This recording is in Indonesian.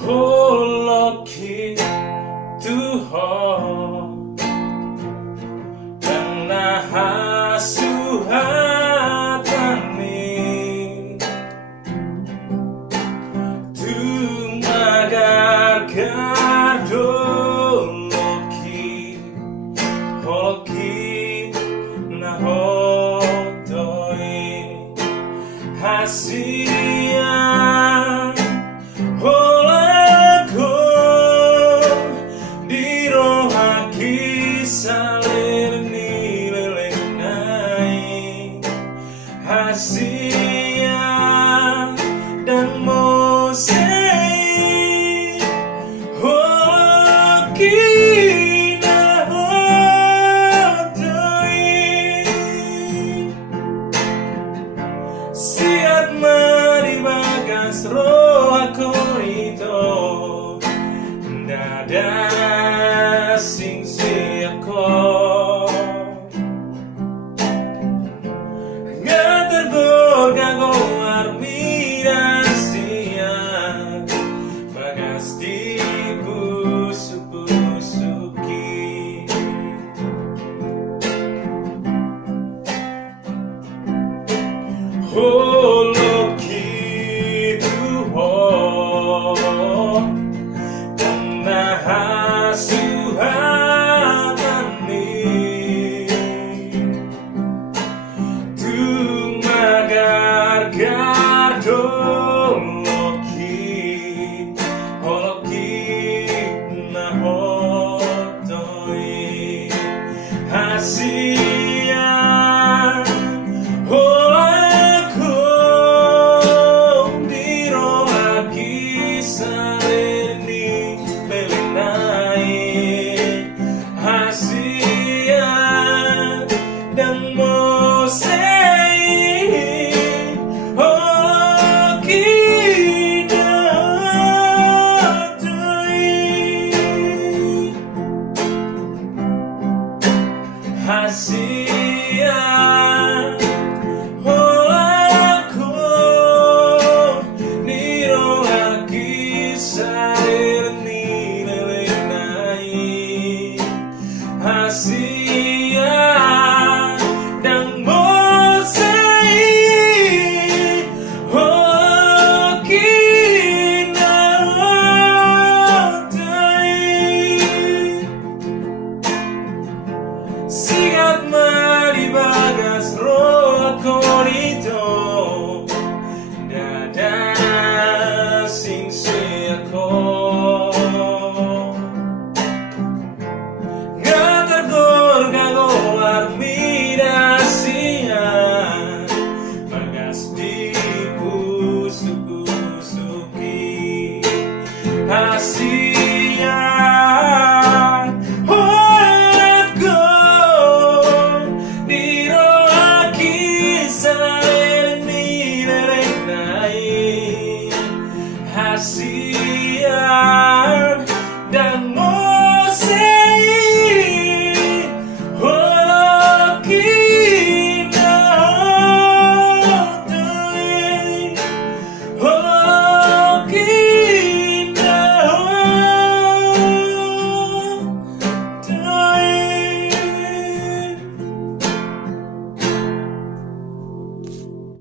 Holoki Tuhan karena hasuhatani tumagar gardoloki holoki nahotoi hasian Asia dan Mosei Hokina Hotoi Siat maribagas roa korito Dada sing siako Gago armida siang bagas di busuk-busuki Holoki Tuhan karena hasuhatani Gardoloki holoki nahotoi hasian holaku diroaki saleni pelenai hasian dan Mosei Asia holaku niroaki sairni lelenai Asia dan Mosei holoki Sigat maribagas roa korito Dada sing siako Ngatergor gagol armida siang Bagas di busuk-busuki Asia Asia